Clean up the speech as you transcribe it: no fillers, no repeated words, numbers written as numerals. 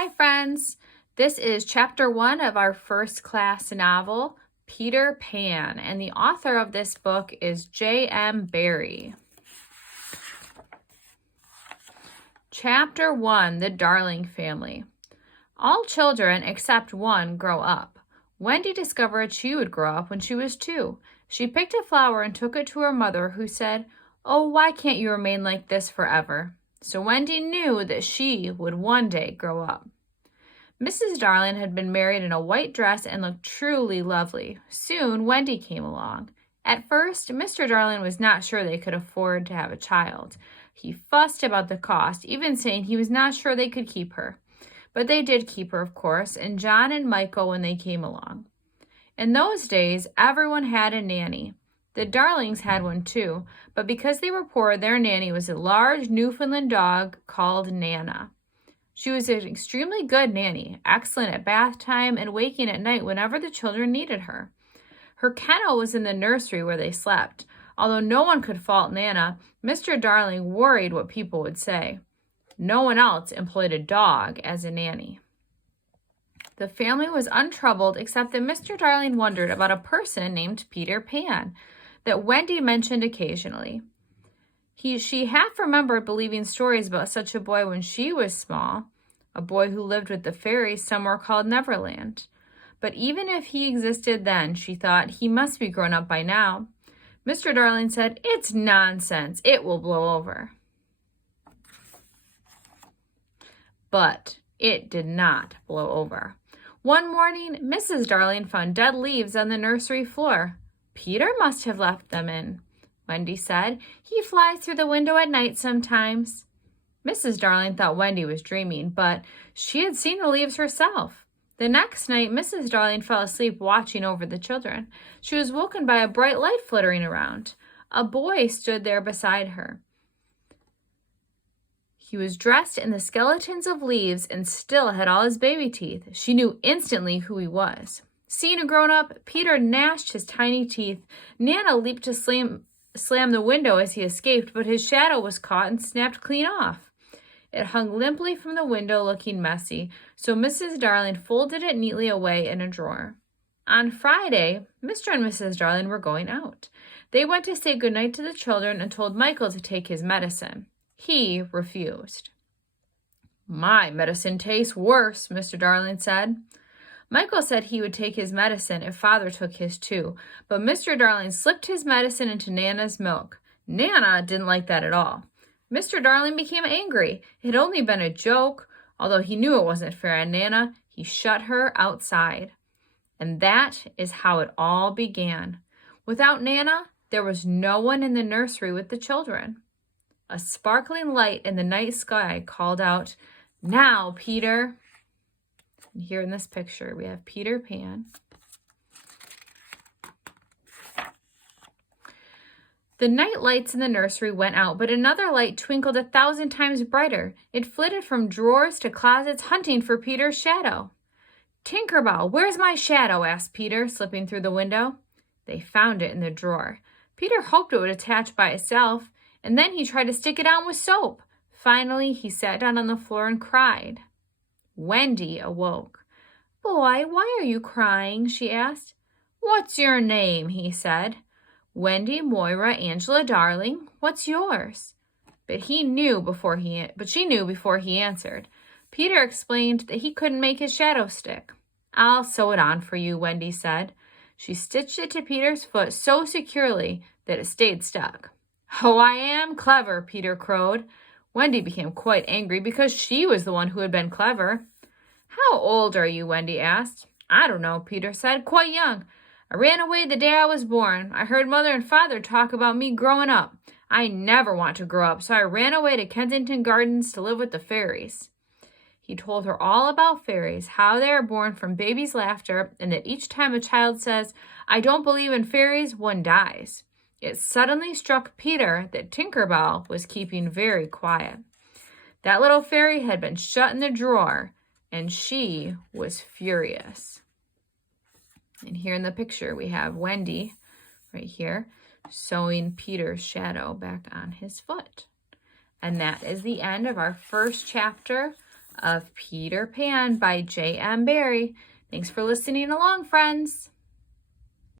Hi friends, this is chapter 1 of our first class novel, Peter Pan, and the author of this book is J.M. Barrie. Chapter 1, The Darling Family. All children except one grow up. Wendy discovered she would grow up when she was 2. She picked a flower and took it to her mother, who said, "Oh, why can't you remain like this forever?" So Wendy knew that she would one day grow up. Mrs. Darling had been married in a white dress and looked truly lovely. Soon Wendy came along. At first, Mr. Darling was not sure they could afford to have a child. He fussed about the cost, even saying he was not sure they could keep her. But they did keep her, of course, and John and Michael when they came along. In those days, everyone had a nanny. The Darlings had one too, but because they were poor, their nanny was a large Newfoundland dog called Nana. She was an extremely good nanny, excellent at bath time and waking at night whenever the children needed her. Her kennel was in the nursery where they slept. Although no one could fault Nana, Mr. Darling worried what people would say. No one else employed a dog as a nanny. The family was untroubled except that Mr. Darling wondered about a person named Peter Pan that Wendy mentioned occasionally. She half remembered believing stories about such a boy when she was small, a boy who lived with the fairies somewhere called Neverland. But even if he existed then, she thought, he must be grown up by now. Mr. Darling said, "It's nonsense. It will blow over." But it did not blow over. One morning, Mrs. Darling found dead leaves on the nursery floor. "Peter must have left them in," Wendy said. "He flies through the window at night sometimes." Mrs. Darling thought Wendy was dreaming, but she had seen the leaves herself. The next night, Mrs. Darling fell asleep watching over the children. She was woken by a bright light flittering around. A boy stood there beside her. He was dressed in the skeletons of leaves and still had all his baby teeth. She knew instantly who he was. Seeing a grown-up, Peter gnashed his tiny teeth. Nana leaped to slam the window as he escaped, but his shadow was caught and snapped clean off. It hung limply from the window, looking messy, so Mrs. Darling folded it neatly away in a drawer. On Friday, Mr. and Mrs. Darling were going out. They went to say goodnight to the children and told Michael to take his medicine. He refused. "My medicine tastes worse," Mr. Darling said. Michael said he would take his medicine if Father took his too, but Mr. Darling slipped his medicine into Nana's milk. Nana didn't like that at all. Mr. Darling became angry. It had only been a joke. Although he knew it wasn't fair on Nana, he shut her outside. And that is how it all began. Without Nana, there was no one in the nursery with the children. A sparkling light in the night sky called out, "Now, Peter." And here in this picture, we have Peter Pan. The night lights in the nursery went out, but another light twinkled 1,000 times brighter. It flitted from drawers to closets, hunting for Peter's shadow. "Tinker Bell, where's my shadow?" asked Peter, slipping through the window. They found it in the drawer. Peter hoped it would attach by itself, and then he tried to stick it on with soap. Finally, he sat down on the floor and cried. Wendy awoke. "Boy, why are you crying?" she asked. "What's your name?" he said. "Wendy Moira Angela Darling. What's yours?" But she knew before he answered. Peter explained that he couldn't make his shadow stick. "I'll sew it on for you," Wendy said. She stitched it to Peter's foot so securely that it stayed stuck. "Oh, I am clever," Peter crowed. Wendy became quite angry because she was the one who had been clever. "How old are you?" Wendy asked. "I don't know," Peter said. "Quite young. I ran away the day I was born. I heard Mother and Father talk about me growing up. I never want to grow up, so I ran away to Kensington Gardens to live with the fairies." He told her all about fairies, how they are born from baby's laughter, and that each time a child says, "I don't believe in fairies," one dies. It suddenly struck Peter that Tinker Bell was keeping very quiet. That little fairy had been shut in the drawer, and she was furious. And here in the picture, we have Wendy right here sewing Peter's shadow back on his foot. And that is the end of our first chapter of Peter Pan by J.M. Barrie. Thanks for listening along, friends.